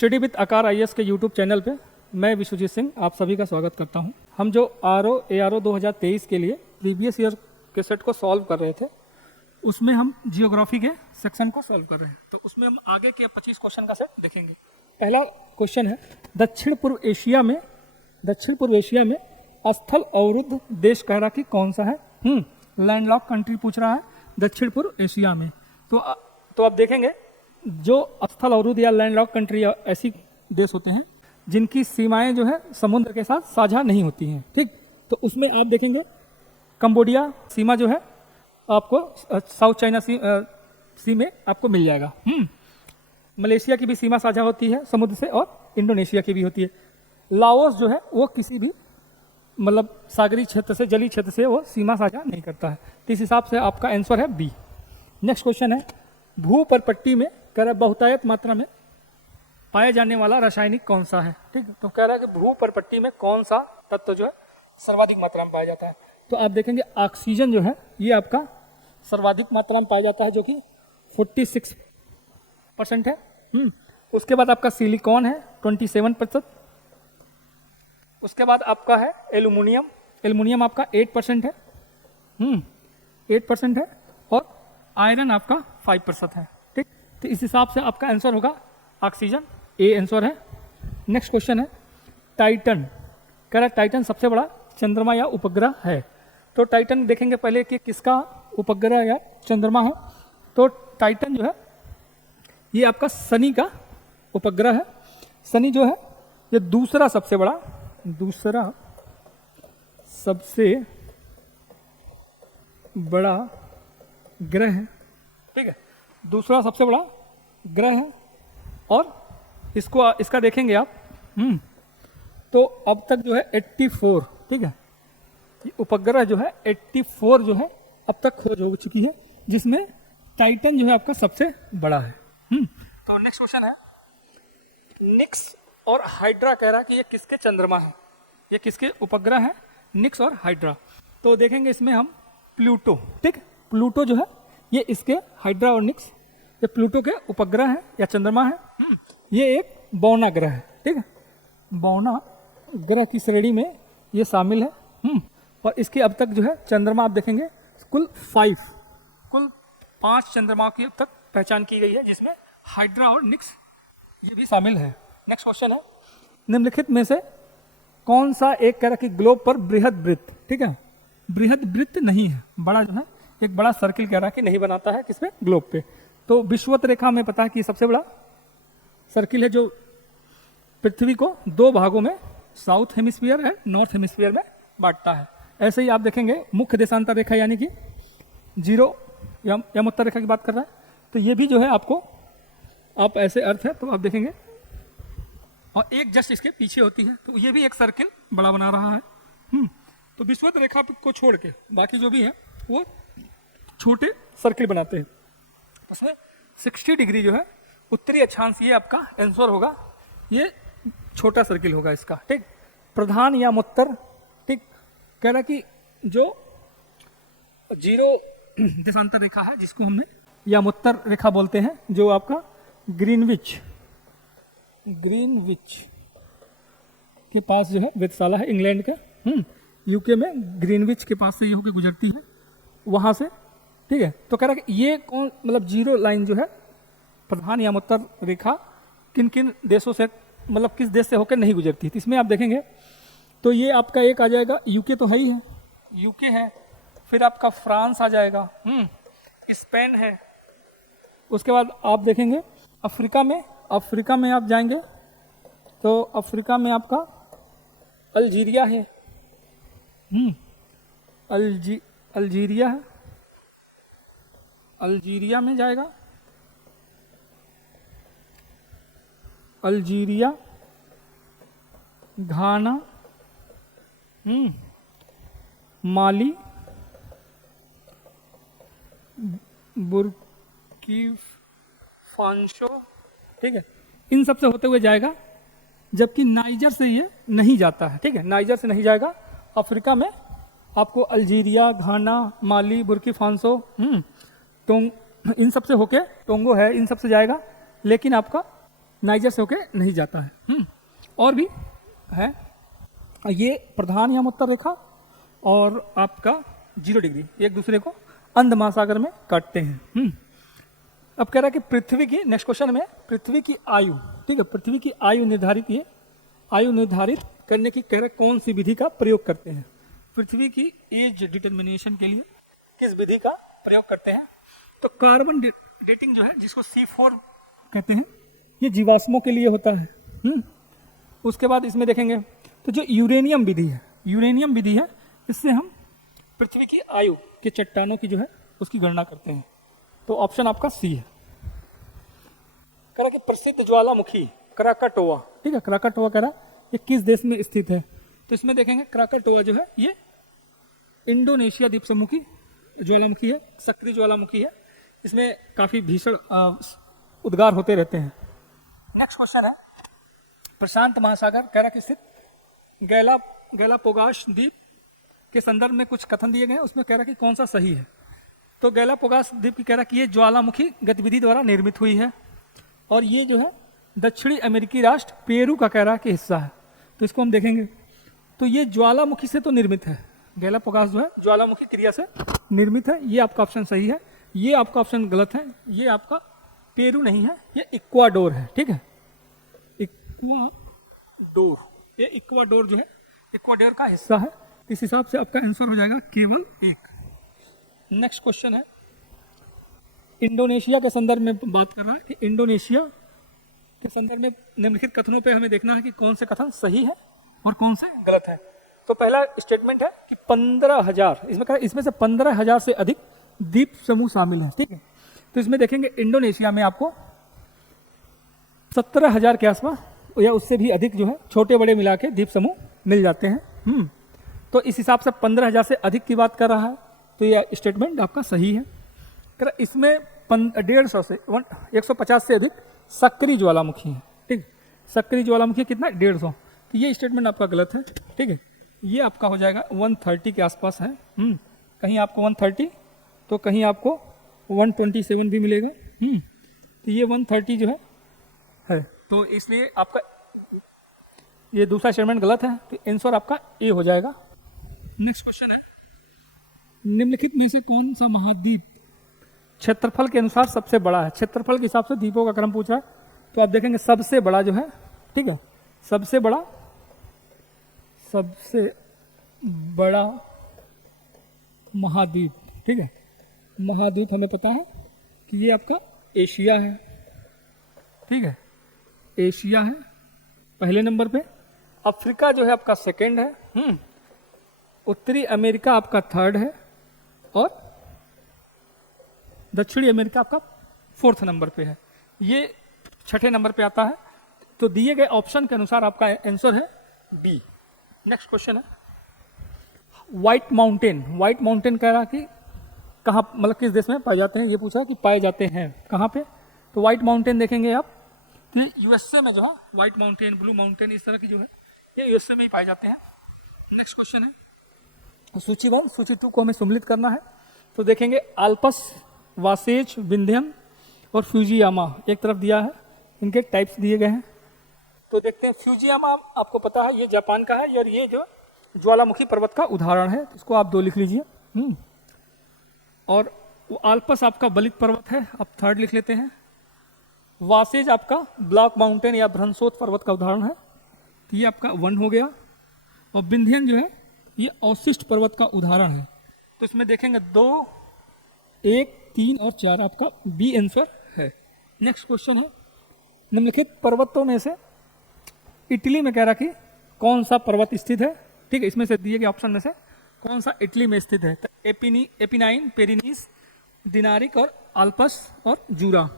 Study with आकार IAS के YouTube channel पे मैं विश्वजीत सिंह आप सभी का स्वागत करता हूं। हम जो ARO 2023 के लिए प्रीवियस ईयर के सेट को सॉल्व कर रहे थे, उसमें हम जियोग्राफी के सेक्शन को सॉल्व कर रहे हैं। तो उसमें हम आगे के 25 क्वेश्चन का सेट देखेंगे। पहला क्वेश्चन है, दक्षिण पूर्व एशिया में स्थल अवरुद्ध देश कह रहा कि कौन सा है? लैंडलॉक कंट्री पूछ रहा है दक्षिण पूर्व एशिया में। तो आप देखेंगे जो स्थल अवरुद्ध या लैंडलॉक कंट्री ऐसी देश होते हैं जिनकी सीमाएं जो है समुद्र के साथ साझा नहीं होती हैं, ठीक। तो उसमें आप देखेंगे कंबोडिया सीमा जो है आपको साउथ चाइना सी में आपको मिल जाएगा। मलेशिया की भी सीमा साझा होती है समुद्र से, और इंडोनेशिया की भी होती है। लाओस जो है वो किसी भी मतलब सागरी क्षेत्र से, जलीय क्षेत्र से वो सीमा साझा नहीं करता है। तो इस हिसाब से आपका आंसर है बी। नेक्स्ट क्वेश्चन है, भूपरपट्टी में कह रहा बहुतायत मात्रा में पाया जाने वाला रासायनिक कौन सा है, ठीक। तो कह रहा है कि भूपरपट्टी में कौन सा तत्व जो है सर्वाधिक मात्रा में पाया जाता है। तो आप देखेंगे ऑक्सीजन जो है ये आपका सर्वाधिक मात्रा में पाया जाता है, जो कि 46% है। उसके बाद आपका सिलिकॉन है 27%। उसके बाद आपका है एल्युमिनियम आपका 8% है, 8% है, और आयरन आपका 5% है, ठीक। तो इस हिसाब से आपका आंसर होगा ऑक्सीजन, ए आंसर है। नेक्स्ट क्वेश्चन है, टाइटन कह रहा है टाइटन सबसे बड़ा चंद्रमा या उपग्रह है। तो टाइटन देखेंगे पहले कि किसका उपग्रह या चंद्रमा है। तो टाइटन जो है ये आपका शनि का उपग्रह है। शनि जो है ये दूसरा सबसे बड़ा ग्रह है, ठीक है, दूसरा सबसे बड़ा ग्रह है। और इसका देखेंगे आप, तो अब तक जो है 84, ठीक है, ये उपग्रह जो है 84 जो है अब तक खोज हो चुकी है, जिसमें टाइटन जो है आपका सबसे बड़ा है। तो नेक्स्ट क्वेश्चन है, निक्स और हाइड्रा कह रहा है कि ये किसके चंद्रमा है, ये किसके उपग्रह है, निक्स और हाइड्रा। तो देखेंगे इसमें हम प्लूटो, ठीक, प्लूटो जो है ये इसके हाइड्रा और निक्स ये प्लूटो के उपग्रह है या चंद्रमा है। ये एक बौना ग्रह है, ठीक है, बौना ग्रह की श्रेणी में ये शामिल है। और इसके अब तक जो है चंद्रमा आप देखेंगे कुल 5 चंद्रमाओं की अब तक पहचान की गई है, जिसमें हाइड्रा और निक्स ये भी शामिल है। नेक्स्ट क्वेश्चन है, निम्नलिखित में से कौन सा एक कह रहा कि ग्लोब पर बृहद वृत्त, ठीक है, बृहद वृत्त नहीं है, बड़ा जो है एक बड़ा सर्किल कह रहा है कि नहीं बनाता है किसपे, ग्लोब पे। तो विषुवत रेखा में पता है कि सबसे बड़ा सर्किल है जो पृथ्वी को 2 भागों में, south hemisphere and north hemisphere में बांटता है। ऐसे ही आप देखेंगे मुख्य देशांतर रेखा यानी कि 0 यमोत्तर रेखा की बात कर रहा है। तो ये भी जो है आपको आप ऐसे अर्थ है तो आप देखेंगे, और एक जस्ट इसके पीछे होती है, तो ये भी एक सर्किल बड़ा बना रहा है। तो विषुवत रेखा को छोड़ के बाकी जो भी है वो छोटे सर्किल बनाते हैं। उसमें 60 डिग्री जो है उत्तरी अक्षांश ये आपका आंसर होगा, ये छोटा सर्किल होगा इसका, ठीक। प्रधान या मुत्तर, ठीक, कह रहा कि जो 0 देशांतर रेखा है जिसको हमने या मुत्तर रेखा बोलते हैं, जो आपका ग्रीनविच के पास जो है वेधशाला है इंग्लैंड का, यूके में ग्रीनविच के पास से ये होकर गुजरती है वहां से, ठीक है। तो कह रहा है कि ये कौन मतलब 0 लाइन जो है प्रधान या मुत्तर रेखा किन किन देशों से, मतलब किस देश से होकर नहीं गुजरती। तो इसमें आप देखेंगे तो ये आपका एक आ जाएगा, यूके तो है ही है, यूके है, फिर आपका फ्रांस आ जाएगा, स्पेन है। उसके बाद आप देखेंगे अफ्रीका में आप जाएंगे तो अफ्रीका में आपका अल्जीरिया है, अल्जीरिया है, अल्जीरिया में जाएगा, अल्जीरिया, घाना, माली, बुर्किना, ठीक है, इन सब से होते हुए जाएगा। जबकि नाइजर से ये नहीं जाता है, ठीक है, नाइजर से नहीं जाएगा। अफ्रीका में आपको अल्जीरिया, घाना, माली, बुर्किना, इन सब से होके टोंगो है, इन सब से जाएगा। लेकिन आपका नाइजर से होके नहीं जाता है। और भी है, ये प्रधान या उत्तर रेखा और आपका 0 डिग्री एक दूसरे को अंध महासागर में काटते हैं। अब कह रहा है कि पृथ्वी की, नेक्स्ट क्वेश्चन में, पृथ्वी की आयु, ठीक है, पृथ्वी की आयु निर्धारित, ये आयु निर्धारित करने की कह रहे कौन सी विधि का प्रयोग करते हैं। पृथ्वी की एज डिटर्मिनेशन के लिए किस विधि का प्रयोग करते हैं? तो कार्बन डेटिंग जो है, जिसको C4 कहते हैं, ये जीवाश्मों के लिए होता है। उसके बाद इसमें देखेंगे तो जो यूरेनियम विधि है, यूरेनियम विधि है, इससे हम पृथ्वी की आयु के चट्टानों की जो है उसकी गणना करते हैं। तो ऑप्शन आपका सी है। कह रहा कि प्रसिद्ध ज्वालामुखी क्राकाटोआ, ठीक है, क्राकाटोआ कह रहा ये किस देश में स्थित है? तो इसमें देखेंगे क्राकाटोआ जो है ये इंडोनेशिया द्वीप समूह की ज्वालामुखी है, सक्रिय ज्वालामुखी है। इसमें काफी भीषण उद्गार होते रहते हैं। नेक्स्ट क्वेश्चन है, प्रशांत महासागर कह रहा कि स्थित गैलापोगास द्वीप के संदर्भ में कुछ कथन दिए गए हैं, उसमें कह रहा कि कौन सा सही है? तो गैलापोगास द्वीप की कह रहा कि ये ज्वालामुखी गतिविधि द्वारा निर्मित हुई है और ये जो है दक्षिणी अमेरिकी राष्ट्र पेरू का कह रहा कि हिस्सा है। तो इसको हम देखेंगे तो ये ज्वालामुखी से तो निर्मित है, गैलापोगास जो है ज्वालामुखी क्रिया से निर्मित है, ये आपका ऑप्शन सही है। ये आपका ऑप्शन गलत है, ये आपका पेरू नहीं है, ये इक्वाडोर है, ठीक है, इक्वाडोर, ये इक्वाडोर जो है इक्वाडोर का हिस्सा है। इस हिसाब से आपका आंसर हो जाएगा केवल एक। नेक्स्ट क्वेश्चन है, इंडोनेशिया के संदर्भ में बात कर रहा है कि इंडोनेशिया के संदर्भ में निम्नलिखित कथनों पे हमें देखना है कि कौन से कथन सही है और कौन से गलत है। तो पहला स्टेटमेंट है कि 15,000, इसमें से 15,000 से अधिक द्वीप समूह शामिल है, ठीक है। तो इसमें देखेंगे इंडोनेशिया में आपको 17,000 के आसपास या उससे भी अधिक जो है छोटे बड़े मिला के द्वीप समूह मिल जाते हैं। तो इस हिसाब से 15,000 से अधिक की बात कर रहा है, तो यह स्टेटमेंट आपका सही है। इसमें 150 से 150 से अधिक सक्रिय ज्वालामुखी है, ठीक, सक्रिय ज्वालामुखी कितना 150, तो ये स्टेटमेंट आपका गलत है, ठीक है। ये आपका हो जाएगा 130 के आसपास है। कहीं आपको 130 तो कहीं आपको 127 भी मिलेगा। तो ये 130 जो है तो इसलिए आपका ये दूसरा स्टेटमेंट गलत है, तो आंसर आपका ए हो जाएगा। नेक्स्ट क्वेश्चन है, निम्नलिखित में से कौन सा महाद्वीप क्षेत्रफल के अनुसार सबसे बड़ा है? क्षेत्रफल के हिसाब से द्वीपों का क्रम पूछ रहा है, तो आप देखेंगे सबसे बड़ा जो है, ठीक है, सबसे बड़ा महाद्वीप, ठीक है, महाद्वीप हमें पता है कि ये आपका एशिया है, ठीक है, एशिया है पहले नंबर पे, अफ्रीका जो है आपका सेकंड है, उत्तरी अमेरिका आपका थर्ड है और दक्षिणी अमेरिका आपका 4th नंबर पे है, ये 6ठे नंबर पे आता है। तो दिए गए ऑप्शन के अनुसार आपका आंसर है बी। नेक्स्ट क्वेश्चन है, व्हाइट माउंटेन कह रहा कि कहाँ, मतलब किस देश में पाए जाते हैं, ये पूछा कि पाए जाते हैं कहाँ पे। तो व्हाइट माउंटेन देखेंगे आप तो यूएसए में जो है व्हाइट माउंटेन, ब्लू माउंटेन, इस तरह की जो है ये यूएसए में ही पाए जाते हैं। नेक्स्ट क्वेश्चन है, सूची 1, सूची 2 को हमें सम्मिलित करना है। तो देखेंगे आल्पस, वासेज, विंध्यन और फ्यूजियामा एक तरफ दिया है, इनके टाइप्स दिए गए हैं। तो देखते हैं, फ्यूजियामा आपको पता है ये जापान का है और ये जो ज्वालामुखी पर्वत का उदाहरण है, इसको आप 2 लिख लीजिए। और वो आल्पस आपका बलित पर्वत है, आप 3rd लिख लेते हैं। वासेज आपका ब्लॉक माउंटेन या भ्रंशोत पर्वत का उदाहरण है, तो ये आपका 1 हो गया। और विंध्यन जो है ये अवशिष्ट पर्वत का उदाहरण है। तो इसमें देखेंगे 2, 1, 3 और 4 आपका बी आंसर है। नेक्स्ट क्वेश्चन है, निम्नलिखित पर्वतों में से इटली में कह रहा कि कौन सा पर्वत स्थित है, ठीक है, इसमें से दिए गए ऑप्शन में से कौन सा इटली में स्थित है? तो एपिनाइन, पेरिनीस, दिनारिक और आल्पस और जूरा।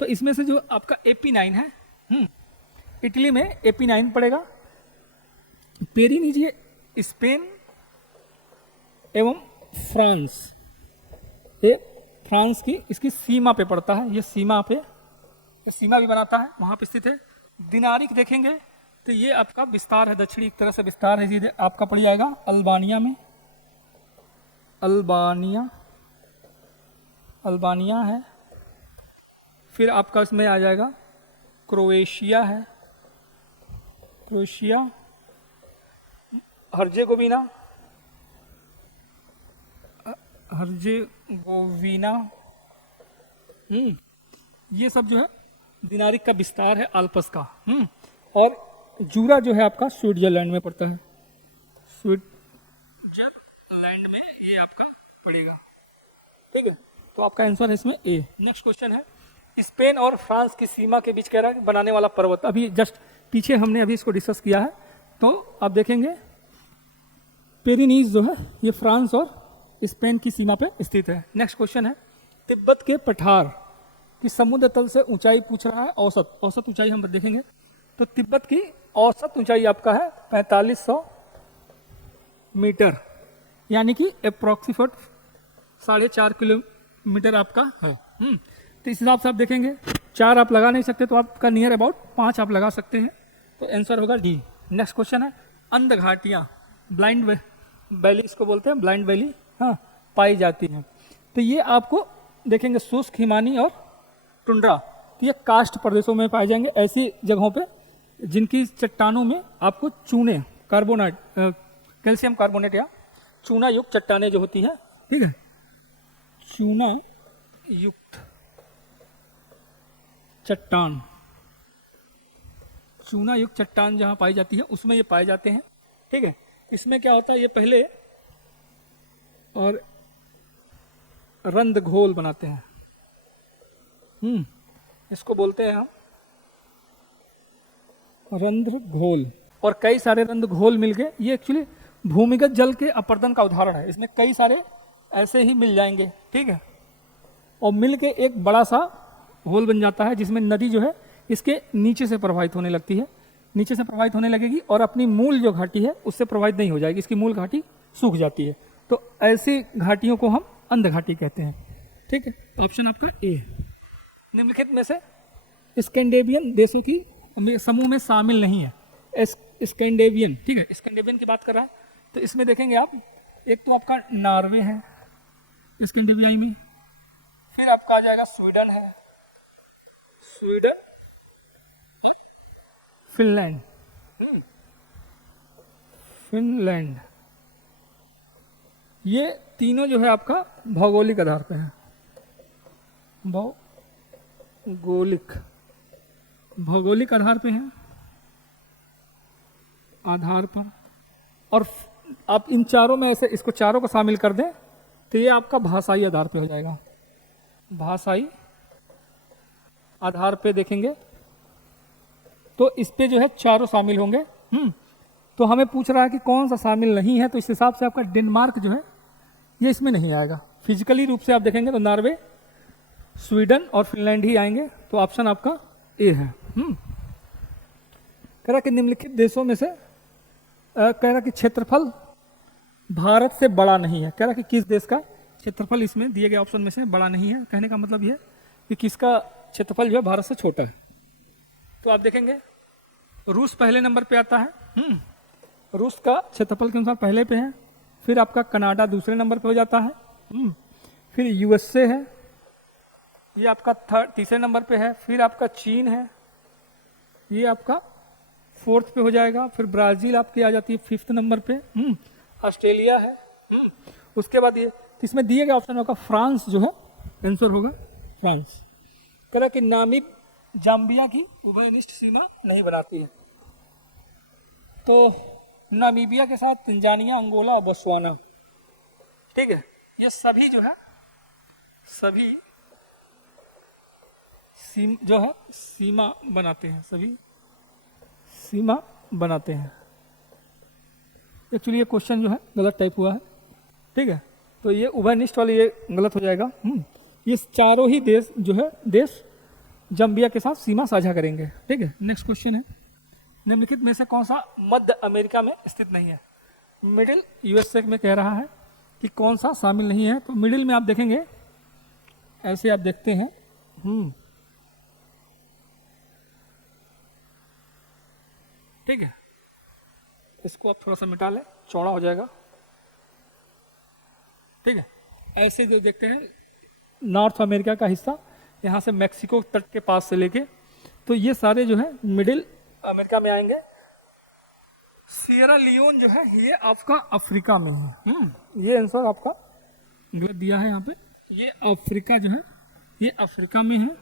तो इसमें से जो आपका एपिनाइन है, इटली में एपिनाइन पड़ेगा। पेरिनीस ये स्पेन एवं फ्रांस, ये फ्रांस की इसकी सीमा पे पड़ता है, ये सीमा भी बनाता है, वहाँ पे स्थित है। दिनारिक देखेंगे तो ये आपका विस्तार है, दक्षिणी एक तरह से विस्तार है, सीधे आपका पड़ जाएगा अल्बानिया में, अल्बानिया है। फिर आपका इसमें आ जाएगा क्रोएशिया है, क्रोएशिया, हर्जेगोविना, हर्जेगोविना, ये सब जो है दिनारिक का विस्तार है आल्प्स का। और जूरा जो है आपका स्विट्जरलैंड में पड़ता है, स्विट्जरलैंड में ये आपका पड़ेगा। ठीक है, तो आपका आंसर है इसमें ए। नेक्स्ट क्वेश्चन है, स्पेन और फ्रांस की सीमा के बीच कह रहा है बनाने वाला पर्वत। अभी जस्ट पीछे हमने अभी इसको डिस्कस किया है, तो आप देखेंगे पेरिनीज जो है ये फ्रांस और स्पेन की सीमा पे स्थित है। नेक्स्ट क्वेश्चन है, तिब्बत के पठार की समुद्र तल से ऊंचाई पूछ रहा है, औसत ऊंचाई हम देखेंगे तो तिब्बत की औसत ऊंचाई आपका है 4500 मीटर, यानी कि अप्रोक्सीमेट 4.5 किलोमीटर आपका है। तो इस हिसाब से आप देखेंगे 4 आप लगा नहीं सकते, तो आपका नियर अबाउट 5 आप लगा सकते हैं, तो आंसर होगा डी। नेक्स्ट क्वेश्चन है, अंध घाटियाँ, ब्लाइंड वैली इसको बोलते हैं, ब्लाइंड वैली पाई जाती हैं। तो ये आपको देखेंगे शुष्क, हिमानी और टुंड्रा, तो ये कास्ट प्रदेशों में पाए जाएंगे, ऐसी जगहों पे जिनकी चट्टानों में आपको चूने, कार्बोनेट, कैल्शियम कार्बोनेट या चूना युक्त चट्टानें जो होती हैं, ठीक है, चूना युक्त चट्टान, चूना युक्त चट्टान जहाँ पाई जाती है उसमें ये पाए जाते हैं। ठीक है, इसमें क्या होता है, ये पहले और रंध घोल बनाते हैं, इसको बोलते हैं हम रंध्र घोल, और कई सारे रंध्र घोल मिल गए। ये एक्चुअली भूमिगत जल के अपर्दन का उदाहरण है, इसमें कई सारे ऐसे ही मिल जाएंगे। ठीक है, और मिल के एक बड़ा सा होल बन जाता है, जिसमें नदी जो है इसके नीचे से प्रवाहित होने लगती है, नीचे से प्रवाहित होने लगेगी और अपनी मूल जो घाटी है उससे प्रवाहित नहीं हो जाएगी, इसकी मूल घाटी सूख जाती है। तो ऐसी घाटियों को हम अंध घाटी कहते हैं। ठीक है, ऑप्शन आपका ए। निम्नलिखित में से स्कैंडिनेवियन देशों की समूह में शामिल नहीं है, स्कैंडिनेवियन, ठीक है, स्कैंडिनेवियन की बात कर रहा है, तो इसमें देखेंगे आप, एक तो आपका नॉर्वे है स्कैंडिनेवियाई में, फिर आपका आ जाएगा स्वीडन है, स्वीडन, फिनलैंड, फिनलैंड, ये तीनों जो है आपका भौगोलिक आधार पे है, भौगोलिक आधार पे है, आधार पर। और आप इन चारों में ऐसे इसको चारों को शामिल कर दें तो ये आपका भाषाई आधार पे हो जाएगा, भाषाई आधार पे देखेंगे तो इस पे जो है चारों शामिल होंगे। तो हमें पूछ रहा है कि कौन सा शामिल नहीं है, तो इस हिसाब से आपका डेनमार्क जो है ये इसमें नहीं आएगा। फिजिकली रूप से आप देखेंगे तो नॉर्वे, स्वीडन और फिनलैंड ही आएंगे, तो ऑप्शन आपका ए है। कह रहा कि निम्नलिखित देशों में से कह रहा कि क्षेत्रफल भारत से बड़ा नहीं है, कह रहा कि किस देश का क्षेत्रफल इसमें दिए गए ऑप्शन में से बड़ा नहीं है। कहने का मतलब यह कि किसका क्षेत्रफल जो है भारत से छोटा है। तो आप देखेंगे रूस पहले नंबर पे आता है, रूस का क्षेत्रफल के अनुसार पहले पे है, फिर आपका कनाडा दूसरे नंबर पे हो जाता है, फिर यूएसए है, ये आपका तीसरे नंबर पे है, फिर आपका चीन है, ये आपका 4th पे हो जाएगा, फिर ब्राजील आपकी आ जाती है 5th नंबर पे, ऑस्ट्रेलिया है, उसके बाद ये इसमें दिए गए ऑप्शन होगा फ्रांस जो है आंसर होगा फ्रांस। कह रहा कि नामीब जाम्बिया की उभयनिष्ठ सीमा नहीं बनाती है, तो नामीबिया के साथ तंजानिया, अंगोला और बोत्सवाना, ठीक है, ये सभी जो है सभी जो है सीमा बनाते हैं, सभी सीमा बनाते हैं। एक्चुअली ये क्वेश्चन जो है गलत टाइप हुआ है, ठीक है, तो ये उभयनिष्ठ वाली ये गलत हो जाएगा। ये चारों ही देश जो है देश जाम्बिया के साथ सीमा साझा करेंगे। ठीक है, नेक्स्ट क्वेश्चन है, निम्नलिखित में से कौन सा मध्य अमेरिका में स्थित नहीं है? मिडिल यूएसए में कह रहा है कि कौन सा शामिल नहीं है, तो मिडिल में आप देखेंगे ऐसे आप देखते हैं, ठीक है, इसको आप थोड़ा सा मिटा लें, चौड़ा हो जाएगा। ठीक है, ऐसे जो देखते हैं नॉर्थ अमेरिका का हिस्सा, यहाँ से मैक्सिको तट के पास से लेके तो ये सारे जो है मिडिल अमेरिका में आएंगे। सियरा लियोन जो है ये आपका अफ्रीका में है। ये आंसर आपका गलत दिया है यहाँ पे। ये अफ्रीका जो है ये अफ्रीका में है।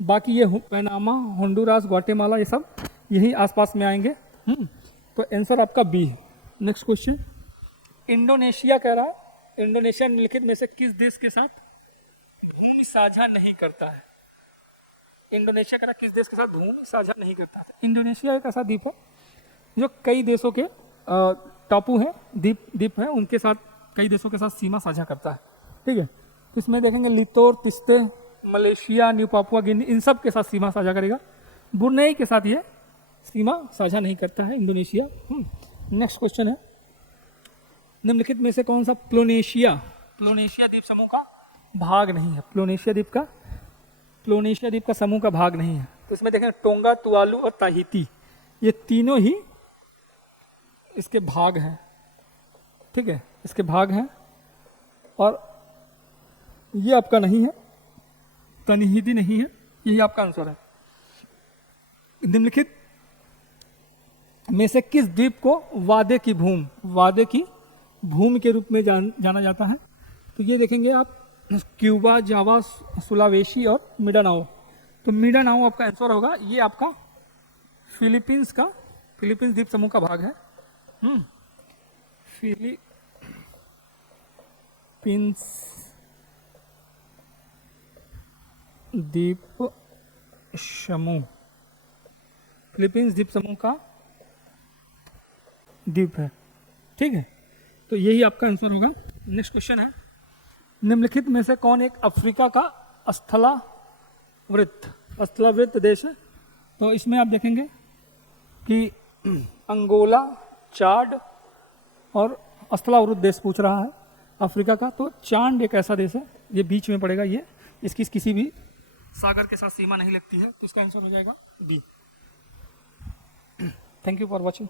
बाकी ये पनामा, होंडुरास, ग्वाटेमाला ये सब यही आसपास में आएंगे। तो आंसर आपका बी है। नेक्स्ट क्वेश्चन, इंडोनेशिया कह रहा है इंडोनेशिया निम्नलिखित में से किस देश के साथ भूमि साझा नहीं करता है। इंडोनेशिया कह रहा है किस देश के साथ भूमि साझा नहीं करता है। इंडोनेशिया एक ऐसा द्वीप है जो कई देशों के टापू हैं, द्वीप हैं, उनके साथ कई देशों के साथ सीमा साझा करता है। ठीक है, तो इसमें देखेंगे लितोर, तिस्ते, मलेशिया, न्यू पापुआ गिनी, इन सब के साथ सीमा साझा करेगा। ब्रुनेई के साथ ये सीमा साझा नहीं करता है इंडोनेशिया। नेक्स्ट क्वेश्चन है, निम्नलिखित में से कौन सा प्लोनेशिया द्वीप समूह का भाग नहीं है। प्लोनेशिया द्वीप का समूह का भाग नहीं है। तो इसमें देखें टोंगा, तुवालू और ताहिती, ये तीनों ही इसके भाग हैं। ठीक है, इसके भाग हैं और ये आपका नहीं है, तनहीदी नहीं है, यही आपका आंसर है। निम्नलिखित में से किस द्वीप को वादे की भूमि के रूप में जाना जाता है। तो ये देखेंगे आप क्यूबा, जावा, सुलावेशी और मिंडानाओ। तो मिंडानाओ आपका आंसर होगा। ये आपका फिलीपींस द्वीप समूह का भाग है। फिलीपींस द्वीप समूह का द्वीप है। ठीक है, तो यही आपका आंसर होगा। नेक्स्ट क्वेश्चन है, निम्नलिखित में से कौन एक अफ्रीका का स्थलावृत्त देश है। तो इसमें आप देखेंगे कि अंगोला, चाड और स्थलावृत्त देश पूछ रहा है अफ्रीका का। तो चाड एक ऐसा देश है, ये बीच में पड़ेगा, ये इसकी किसी भी सागर के साथ सीमा नहीं लगती है। तो इसका आंसर हो जाएगा D. Thank you for watching.